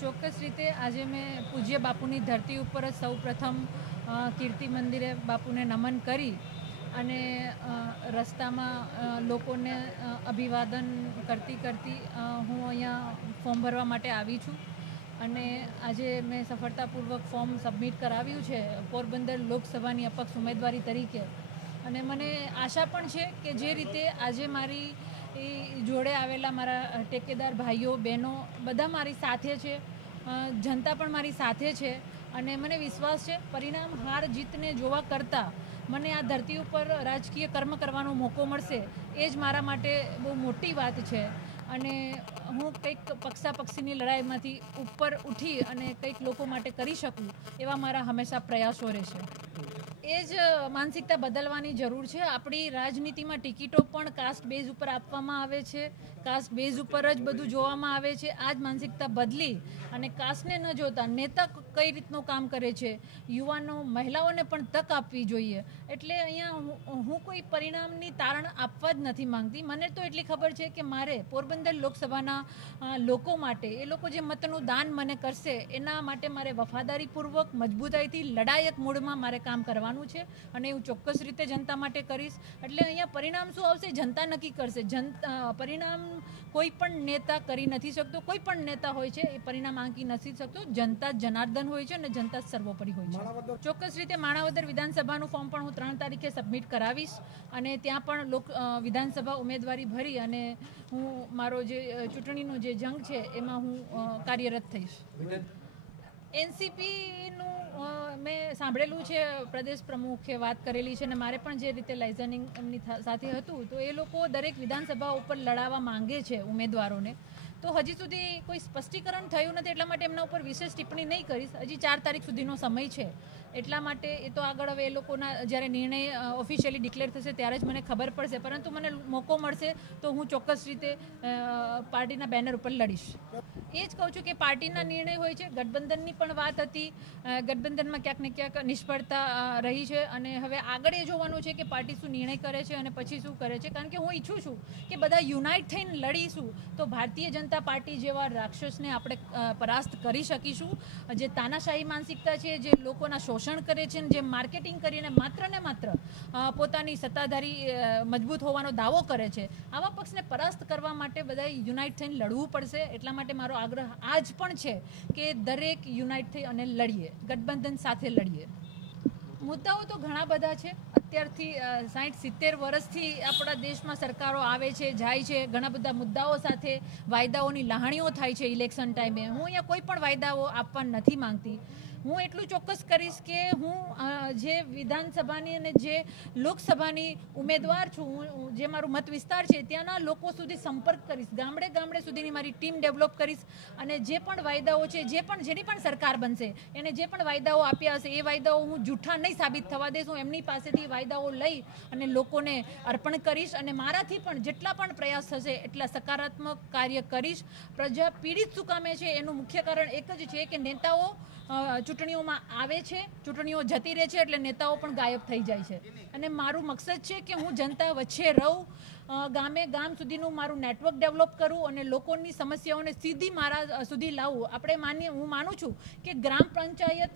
ચોક્કસ રીતે આજે મેં પૂજ્ય બાપુની ધરતી ઉપર જ સૌ પ્રથમ કીર્તિ મંદિરે બાપુને નમન કરી અને રસ્તામાં લોકોને અભિવાદન કરતી કરતી હું અહીંયા ફોર્મ ભરવા માટે આવી છું. અને આજે મેં સફળતાપૂર્વક ફોર્મ સબમિટ કરાવ્યું છે પોરબંદર લોકસભાની અપક્ષ ઉમેદવારી તરીકે. અને મને આશા પણ છે કે જે રીતે આજે મારી એ જોડે આવેલા મારા ટેકેદાર ભાઈઓ, બહેનો બધા મારી સાથે છે. જનતા પણ મારી સાથે છે અને મને વિશ્વાસ છે, પરિણામ હાર જીતને જોવા કરતાં મને આ ધરતી ઉપર રાજકીય કર્મ કરવાનો મોકો મળશે એ જ મારા માટે બહુ મોટી વાત છે. અને હું કંઈક પક્ષાપક્ષીની લડાઈમાંથી ઉપર ઉઠી અને કંઈક લોકો માટે કરી શકું એવા મારા હંમેશા પ્રયાસો રહેશે. એ જ માનસિકતા બદલવાની જરૂર છે. આપણી રાજનીતિમાં ટિકિટો પણ કાસ્ટ બેઝ ઉપર આપવામાં આવે છે. કાસ્ટ બેઝ ઉપર જ બધું જોવામાં આવે છે. આ જ માનસિકતા બદલી અને કાસ્ટને ન જોતા નેતા કઈ રીતનું કામ કરે છે? યુવાનો, મહિલાઓને પણ તક આપવી જોઈએ. એટલે અહીંયા હું- કોઈ પરિણામની તારણ આપવા જ નથી માંગતી. મને તો એટલી ખબર છે કે મારે પોરબંદર લોકસભાના લોકો માટે, એ લોકો જે મતનું દાન મને કરશે, એના માટે મારે વફાદારીપૂર્વક, મજબૂતાઈથી, લડાયક મૂડમાં મારે કામ કરવાનું છે અને હું ચોક્કસ રીતે જનતા માટે કરીશ. એટલે અહીંયા પરિણામ શું આવશે? જનતા નક્કી કરશે. જનતા પરિણામ કોઈ પણ નેતા કરી નથી શકતો કોઈ પણ નેતા હોય છે એ પરિણામ આંકી નથી શકતો. જનતા જનાર્દન હોય છે અને જનતા સર્વોપરી હોય છે. ચોક્કસ રીતે માણાવદર વિધાનસભાનું ફોર્મ પણ હું ત્રણ તારીખે સબમિટ કરાવીશ અને ત્યાં પણ લોક વિધાનસભા ઉમેદવારી ભરી અને હું મારો જે ચૂંટણીનો જે જંગ છે એમાં હું કાર્યરત થઈશ. એનસીપીનું મેં સાંભળેલું છે, પ્રદેશ પ્રમુખે વાત કરેલી છે અને મારે પણ જે રીતે લાઇઝનિંગ એમની સાથે હતું, તો એ લોકો દરેક વિધાનસભા ઉપર લડાવવા માંગે છે ઉમેદવારોને. તો હજી સુધી કોઈ સ્પષ્ટીકરણ થયું નથી એટલા માટે એમના ઉપર વિશેષ ટિપ્પણી નહીં કરીશ. હજી ચાર તારીખ સુધીનો સમય છે. એટલા માટે એ તો આગળ હવે એ લોકોના જ્યારે નિર્ણય ઓફિશિયલી ડિક્લેર થશે ત્યારે જ મને ખબર પડશે. પરંતુ મને મોકો મળશે તો હું ચોક્કસ રીતે પાર્ટીના બેનર ઉપર લડીશ. એ જ કહું છું કે પાર્ટીના નિર્ણય હોય છે. ગઠબંધનની પણ વાત હતી. ગઠબંધનમાં ક્યાંક ને ક્યાંક નિષ્ફળતા રહી છે. અને હવે આગળ એ જોવાનું છે કે પાર્ટી શું નિર્ણય કરે છે અને પછી શું કરે છે. કારણ કે હું ઈચ્છું છું કે બધા યુનાઇટ થઈને લડીશું તો ભારતીય જનતા પાર્ટી જેવા રાક્ષસને આપણે પરાસ્ત કરી શકીશું. જે તાનાશાહી માનસિકતા છે, જે લોકોના શોષણ કરે છે જે માર્કેટિંગ કરીને માત્ર ને માત્ર પોતાની સત્તાધારી મજબૂત હોવાનો દાવો કરે છે. આવા પક્ષને પરાસ્ત કરવા માટે બધાએ યુનાઇટ થઈને લડવું પડશે. એટલા માટે મારો આગ્રહ આજ પણ છે કે દરેક યુનાઇટ થઈ અને લડીએ. ગઠબંધન સાથે લડીએ. મુદ્દાઓ તો ઘણા બધા છે. અત્યારથી સાઠ સિત્તેર વર્ષથી આપણા દેશમાં સરકારો આવે છે, જાય છે. ઘણા બધા મુદ્દાઓ સાથે વાયદાઓની લહાણીઓ થાય છે ઇલેક્શન ટાઈમે. હું અહીંયા કોઈ પણ વાયદાઓ આપવા નથી માંગતી. હું એટલું ચોક્કસ કરીશ કે હું જે વિધાનસભાની અને જે લોકસભાની ઉમેદવાર છું હું- જે મારું મત વિસ્તાર છે, ત્યાંના લોકો સુધી સંપર્ક કરીશ, ગામડે ગામડે સુધીની મારી ટીમ ડેવલપ કરીશ અને જે પણ વાયદાઓ છે, જે પણ, જેની પણ સરકાર બનશે, એને જે પણ વાયદાઓ આપ્યા હશે, એ વાયદાઓ હું જૂઠા નહીં સાબિત થવા દઈશ, હું એમની પાસેથી વાયદાઓ લઈ અને લોકોને અર્પણ કરીશ અને મારાથી પણ જેટલા પણ પ્રયાસ થશે, એટલા સકારાત્મક કાર્ય કરીશ. પ્રજા પીડિત શું કામે છે, એનું મુખ્ય કારણ એક જ છે કે નેતાઓ ચૂંટણીઓમાં આવે છે, ચૂંટણીઓ જતી રહે છે એટલે નેતાઓ પણ ગાયબ થઈ જાય છે. અને મારું મકસદ છે કે હું જનતા વચ્ચે રહું ગામે ગામ સુધીનું મારું નેટવર્ક ડેવલપ કરું અને લોકોની સમસ્યાઓને સીધી મારા સુધી લાવું. આપણે માનીએ હું માનું છું કે ગ્રામ પંચાયત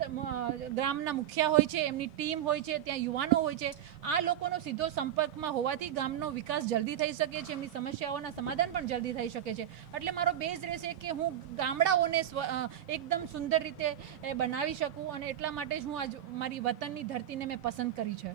ગ્રામના મુખ્ય હોય છે, એમની ટીમ હોય છે, ત્યાં યુવાનો હોય છે, આ લોકોનો સીધો સંપર્કમાં હોવાથી ગામનો વિકાસ જલ્દી થઈ શકે છે, એમની સમસ્યાઓના સમાધાન પણ જલ્દી થઈ શકે છે. એટલે મારો બેઝ રહેશે કે હું ગામડાઓને એકદમ સુંદર રીતે એ બનાવી શકું અને એટલા માટે જ હું આજ મારી વતનની ધરતીને મેં પસંદ કરી છે.